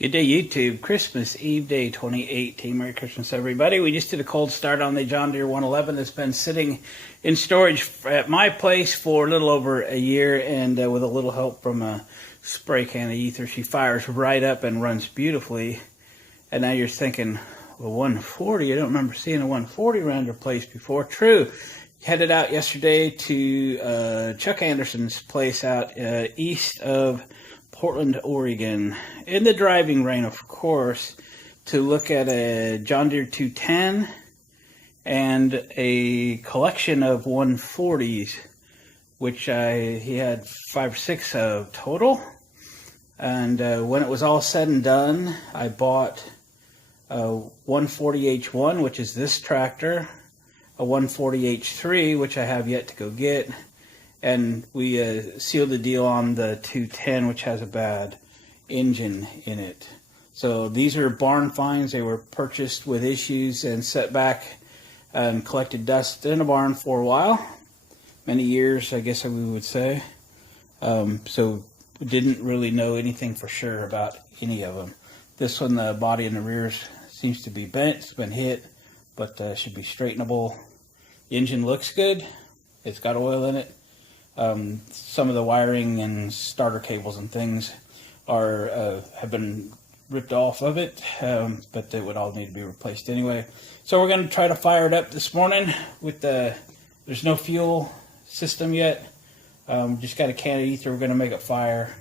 Good day, YouTube. Christmas Eve Day 2018. Merry Christmas, everybody. We just did a cold start on the John Deere 111 that's been sitting in storage at my place for a little over a year, and with a little help from a spray can of ether, she fires right up and runs beautifully. And now you're thinking, well, 140, I don't remember seeing a 140 around your place before. True. Headed out yesterday to Chuck Anderson's place out east of Portland, Oregon, in the driving rain, of course, to look at a John Deere 210 and a collection of 140s, which he had 5 or 6 of total. And when it was all said and done, I bought a 140H1, which is this tractor, a 140H3, which I have yet to go get, and we sealed the deal on the 210, which has a bad engine in it. So these are barn finds. They were purchased with issues and set back and collected dust in a barn for a while, many years, I guess we would say. So we didn't really know anything for sure about any of them. This one, the body and the rears seems to be bent. It's been hit, but should be straightenable. The engine looks good. It's got oil in it. Some of the wiring and starter cables and things have been ripped off of it, but they would all need to be replaced anyway. So we're going to try to fire it up this morning with there's no fuel system yet. Just got a can of ether. We're going to make it fire,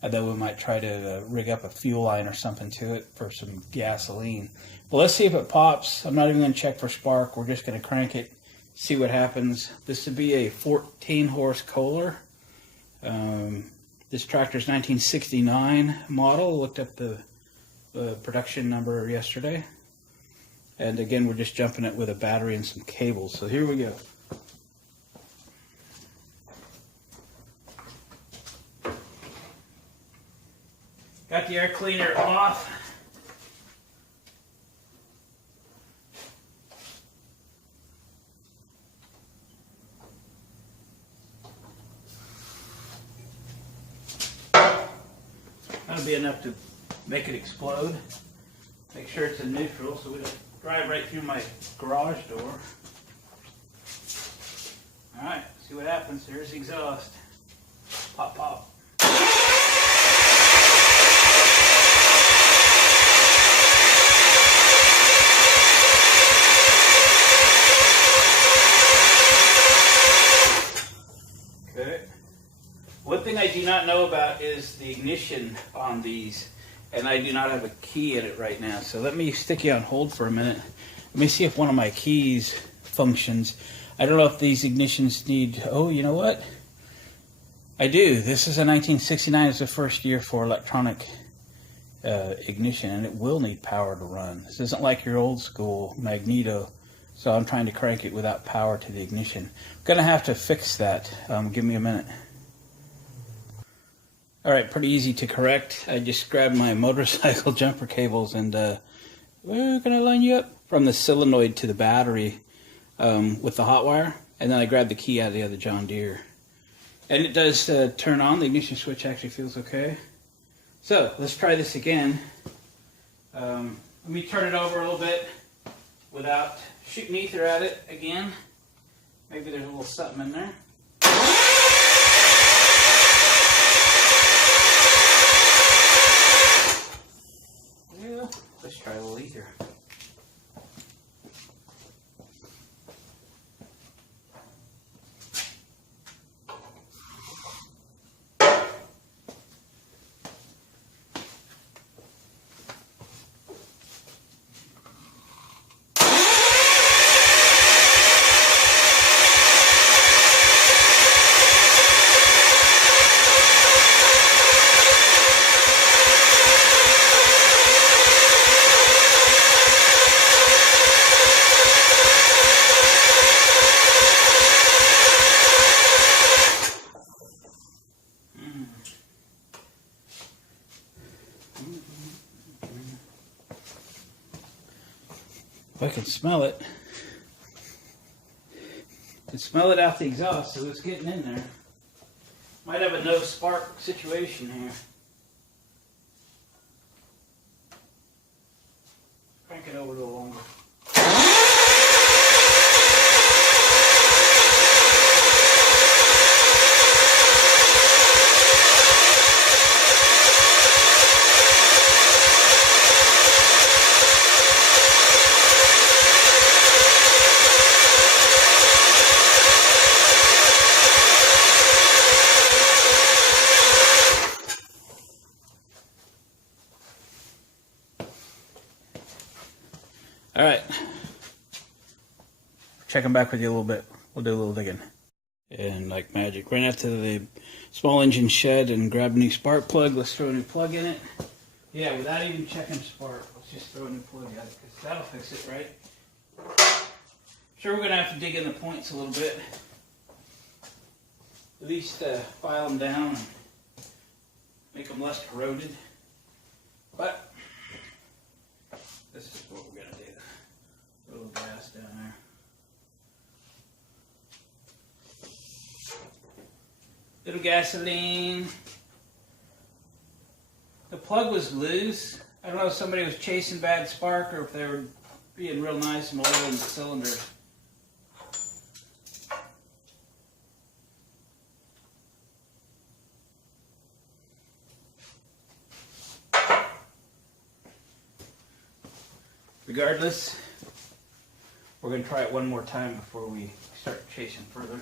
and then we might try to rig up a fuel line or something to it for some gasoline. Well, let's see if it pops. I'm not even going to check for spark. We're just going to crank it, see what happens. This would be a 14 horse Kohler. This tractor is 1969 model. Looked up the production number yesterday. And again, we're just jumping it with a battery and some cables. So here we go. Got the air cleaner off. That'll be enough to make it explode. Make sure it's in neutral so we don't drive right through my garage door. Alright, see what happens. There's the exhaust. Pop, pop. One thing I do not know about is the ignition on these, and I do not have a key in it right now. So let me stick you on hold for a minute. Let me see if one of my keys functions. I don't know if these ignitions need, oh, you know what? I do. This is a 1969. It's the first year for electronic ignition, and it will need power to run. This isn't like your old school magneto, so I'm trying to crank it without power to the ignition. I'm going to have to fix that. Give me a minute. Alright, pretty easy to correct. I just grabbed my motorcycle jumper cables and we're going to line you up from the solenoid to the battery with the hot wire. And then I grabbed the key out of the other John Deere. And it does turn on. The ignition switch actually feels okay. So, let's try this again. Let me turn it over a little bit without shooting ether at it again. Maybe there's a little something in there. Let's try a little ether. I can smell it. I can smell it out the exhaust, so it's getting in there. Might have a no spark situation here. it over a little longer. All right, checking back with you a little bit. We'll do a little digging. And like magic, ran out to the small engine shed and grabbed a new spark plug. Let's throw a new plug in it. Yeah, without even checking spark, let's just throw a new plug in it, because that'll fix it, right? Sure, we're gonna have to dig in the points a little bit. At least file them down and make them less corroded. But this is what we're gonna do. A little gas down there. Little gasoline. The plug was loose. I don't know if somebody was chasing bad spark or if they were being real nice and oiling the cylinders. Regardless, we're going to try it one more time before we start chasing further.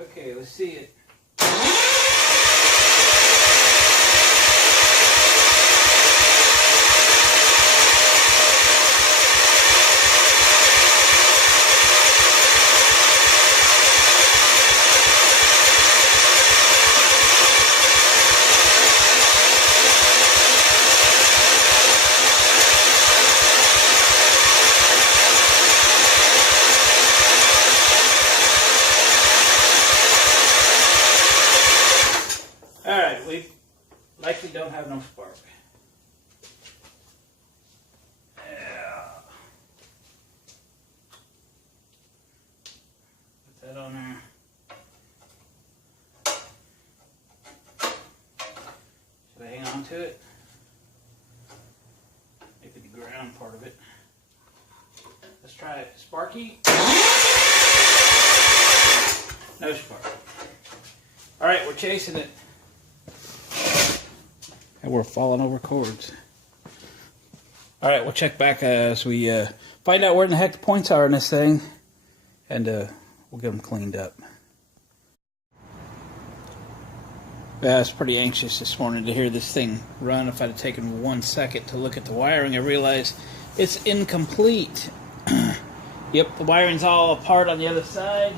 Okay, let's see it. Alright, we likely don't have no spark. Yeah. Put that on there. Should I hang on to it? Maybe the ground part of it. Let's try it. Sparky? No spark. Alright, we're chasing it. And we're falling over cords. Alright, we'll check back as we find out where in the heck the points are in this thing. And we'll get them cleaned up. I was pretty anxious this morning to hear this thing run. If I'd have taken 1 second to look at the wiring, I realized it's incomplete. Yep, the wiring's all apart on the other side.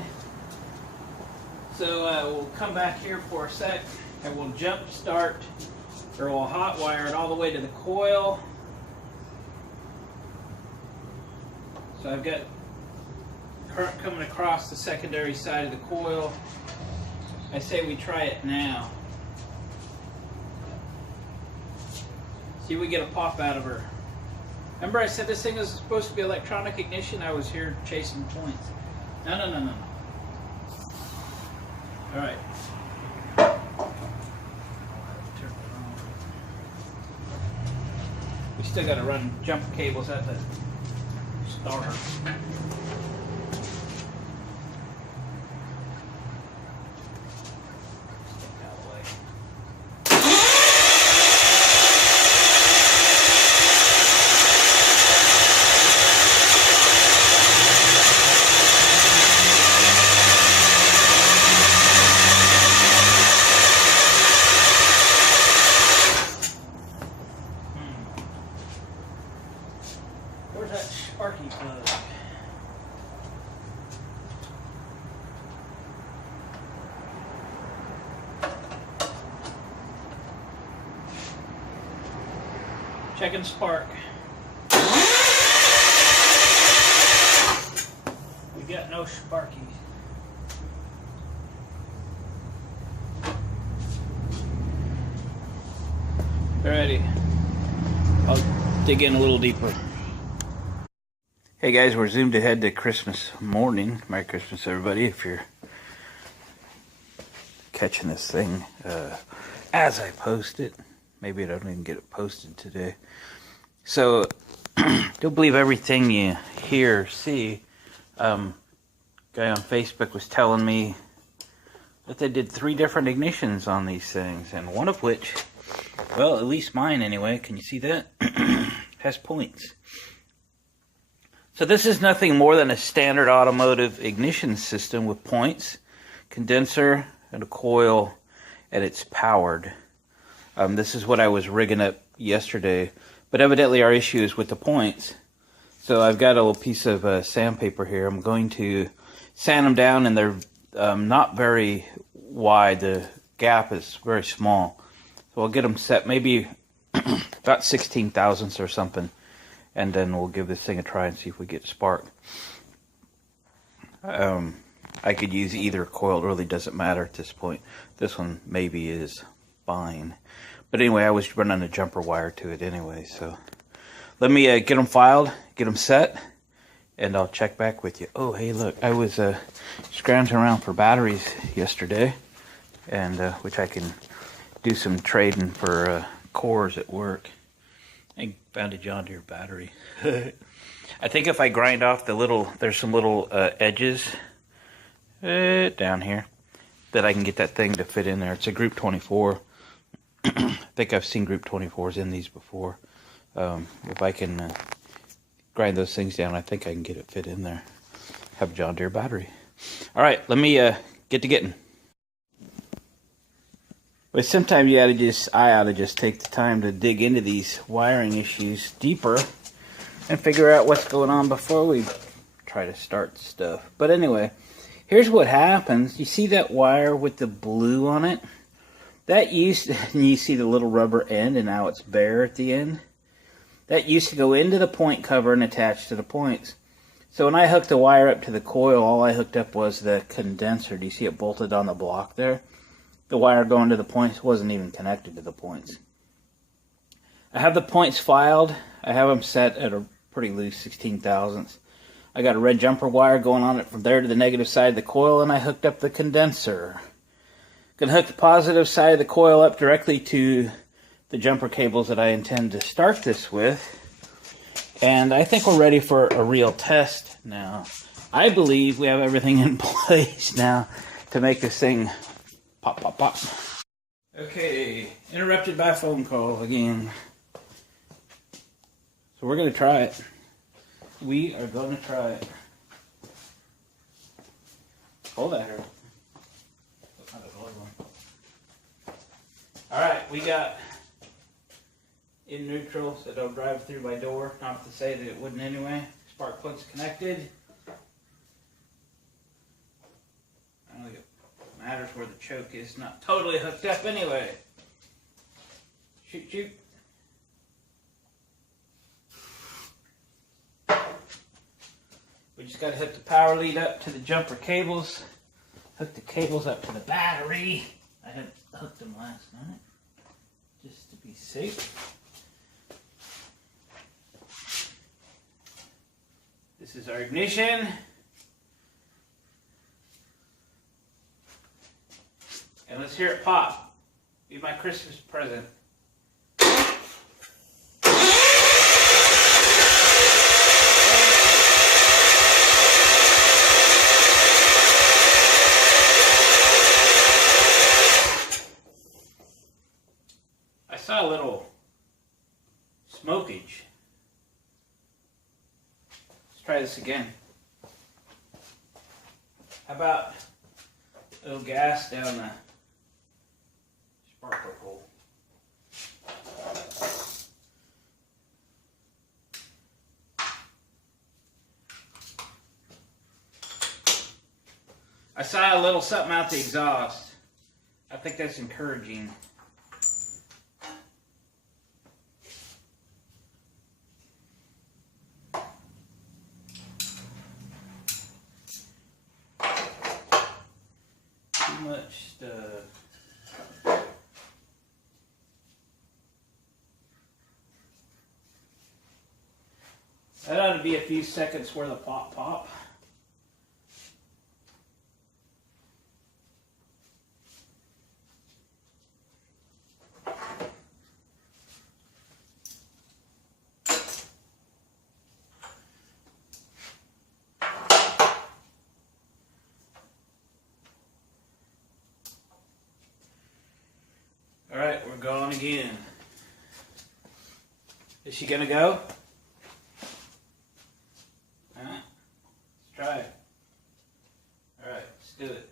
So we'll come back here for a sec and we'll jump start, or we'll hot wire it all the way to the coil. So I've got current coming across the secondary side of the coil. I say we try it now. See if we get a pop out of her. Remember I said this thing is supposed to be electronic ignition? I was here chasing points. No. Alright. We still got to run jumper cables at the starter. Where's that sparky plug? Checking spark. We got no sparkies. Alrighty. I'll dig in a little deeper. Hey guys, we're zoomed ahead to Christmas morning. Merry Christmas, everybody, if you're catching this thing as I post it. Maybe I don't even get it posted today. So, don't believe everything you hear or see. Guy on Facebook was telling me that they did 3 different ignitions on these things, and one of which, well, at least mine anyway, can you see that? Has points. So this is nothing more than a standard automotive ignition system with points, condenser, and a coil, and it's powered. This is what I was rigging up yesterday, but evidently our issue is with the points. So I've got a little piece of sandpaper here. I'm going to sand them down, and they're not very wide. The gap is very small. So I'll get them set maybe about 16 thousandths or something, and then we'll give this thing a try and see if we get spark. I could use either coil. It really doesn't matter at this point. This one maybe is fine. But anyway, I was running a jumper wire to it anyway. So let me get them filed, get them set, and I'll check back with you. Oh, hey, look. I was scrounging around for batteries yesterday, and which I can do some trading for cores at work. I found a John Deere battery. I think if I grind off the little, there's some little edges down here that I can get that thing to fit in there. It's a Group 24. I think I've seen Group 24s in these before. If I can grind those things down, I think I can get it fit in there. Have a John Deere battery. All right, let me get to getting. But sometimes I ought to just take the time to dig into these wiring issues deeper and figure out what's going on before we try to start stuff. But anyway, here's what happens. You see that wire with the blue on it? That used to, and you see the little rubber end, and now it's bare at the end. That used to go into the point cover and attach to the points. So when I hooked the wire up to the coil, all I hooked up was the condenser. Do you see it bolted on the block there? The wire going to the points wasn't even connected to the points. I have the points filed. I have them set at a pretty loose 16 thousandths. I got a red jumper wire going on it from there to the negative side of the coil, and I hooked up the condenser. Gonna hook the positive side of the coil up directly to the jumper cables that I intend to start this with. And I think we're ready for a real test now. I believe we have everything in place now to make this thing pop, pop, pop. Okay, interrupted by a phone call again. So we're gonna try it. We are gonna try it. Hold that here. Alright, we got in neutral, so don't drive through my door. Not to say that it wouldn't anyway. Spark plug's connected. I don't think it matters where the choke is. Not totally hooked up anyway. Shoot, shoot. We just got to hook the power lead up to the jumper cables. Hook the cables up to the battery. I had hooked them last night, just to be safe. This is our ignition. And let's hear it pop. Be my Christmas present. A little smokage. Let's try this again. How about a little gas down the spark plug hole? I saw a little something out the exhaust. I think that's encouraging. Much stuff. That ought to be a few seconds worth of pop pop. gone again. Is she gonna go? Huh? Let's try it. Alright, let's do it.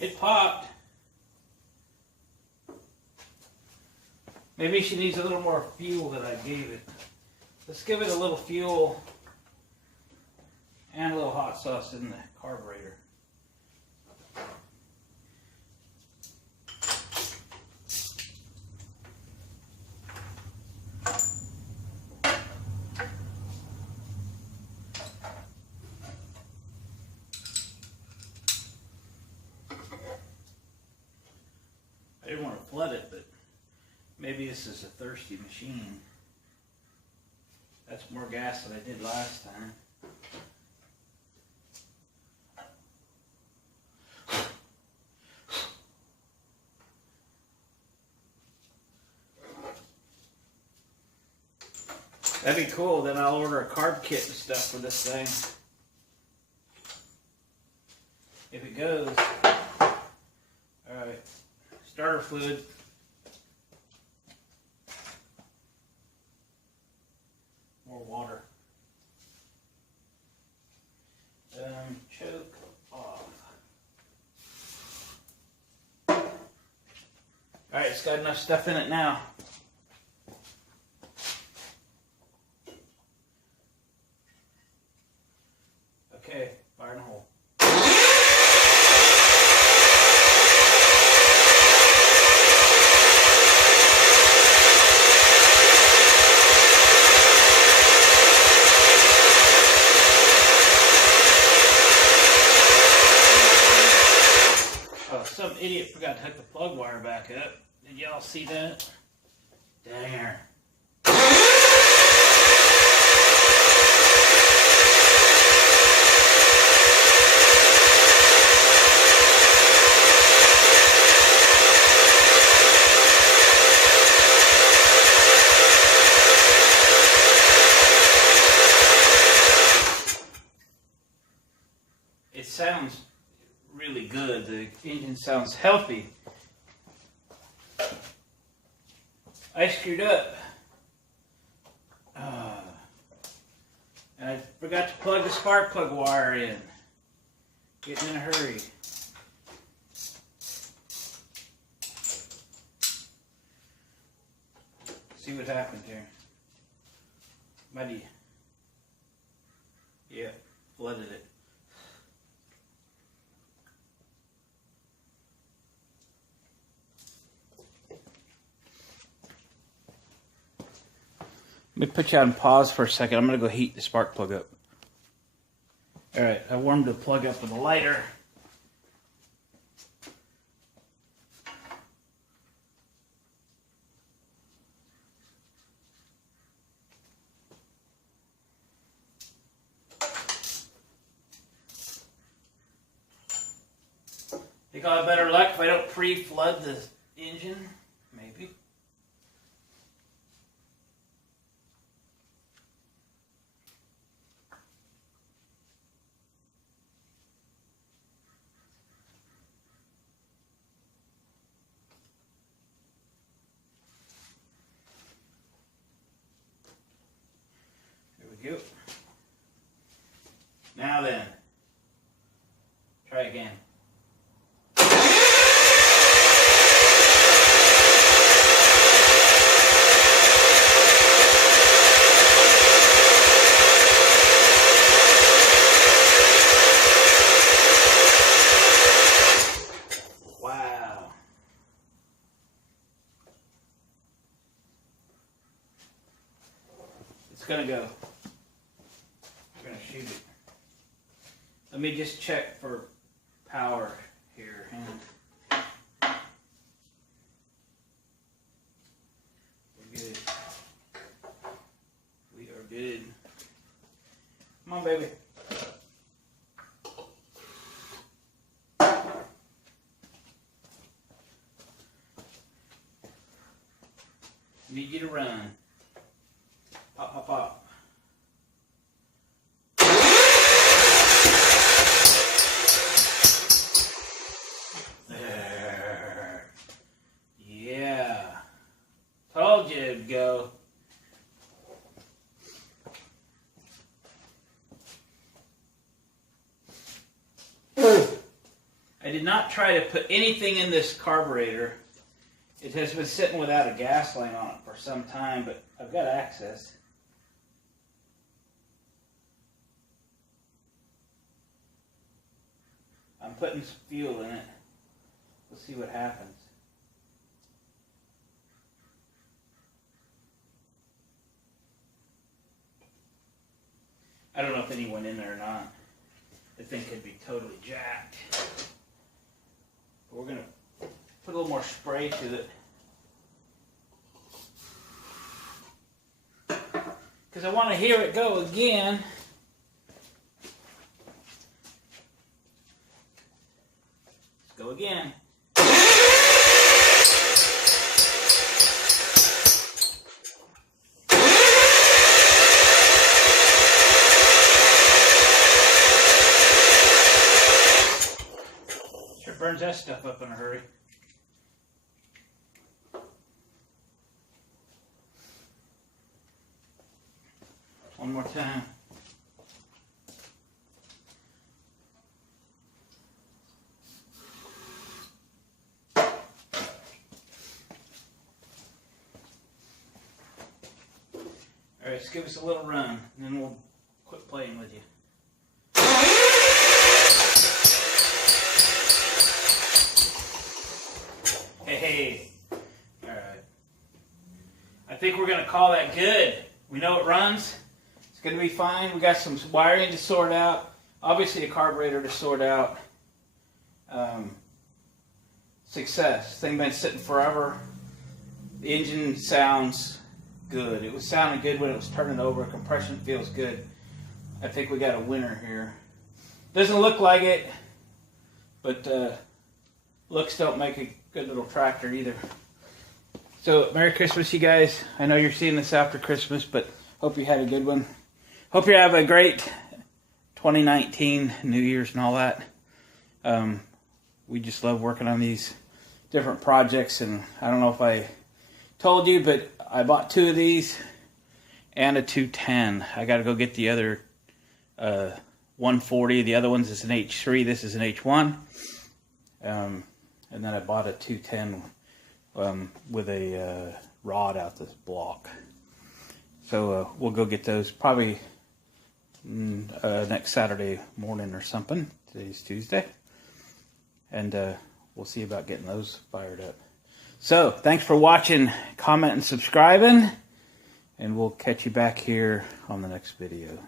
It popped. Maybe she needs a little more fuel than I gave it. Let's give it a little fuel and a little hot sauce in the carburetor. I didn't want to flood it, but maybe this is a thirsty machine. That's more gas than I did last time. That'd be cool. Then I'll order a carb kit and stuff for this thing. If it goes. Alright. Starter fluid. More water. Choke off. Alright, it's got enough stuff in it now. Okay, fire in the hole. Some idiot forgot to hook the plug wire back up. Did y'all see that? Dang. It sounds really good. The engine sounds healthy. I screwed up. And I forgot to plug the spark plug wire in. Getting in a hurry. See what happened here. Muddy. Yeah, flooded it. Let me put you on pause for a second. I'm going to go heat the spark plug up. Alright, I warmed the plug up with a lighter. Think I'll have better luck if I don't pre-flood the engine? Maybe. There we go. Now then, try again. Wow. It's gonna go. We're gonna shoot it. Let me just check for power here. We're good. We are good. Come on, baby. Need you to run. Pop, pop, pop. There. Yeah. Told you it'd go. I did not try to put anything in this carburetor. It has been sitting without a gas line on it for some time, but I've got access. I'm putting some fuel in it. We'll see what happens. I don't know if any went in there or not. The thing could be totally jacked. But we're going to put a little more spray to it. Because I want to hear it go again. Let's go again. Sure burns that stuff up in a hurry. One more time. All right, just give us a little run, and then we'll quit playing with you. Hey, all right. I think we're going to call that good. We know it runs. It's going to be fine. We got some wiring to sort out. Obviously a carburetor to sort out. Success. Thing been sitting forever. The engine sounds good. It was sounding good when it was turning over. Compression feels good. I think we got a winner here. Doesn't look like it, but looks don't make a good little tractor either. So Merry Christmas, you guys. I know you're seeing this after Christmas, but hope you had a good one. Hope you have a great 2019, New Year's and all that. We just love working on these different projects, and I don't know if I told you, but I bought 2 of these and a 210. I got to go get the other 140. The other one's is an H3. This is an H1. And then I bought a 210 with a rod out this block. So we'll go get those probably next Saturday morning or something. Today's Tuesday. And we'll see about getting those fired up. So, thanks for watching, comment, and subscribing. And we'll catch you back here on the next video.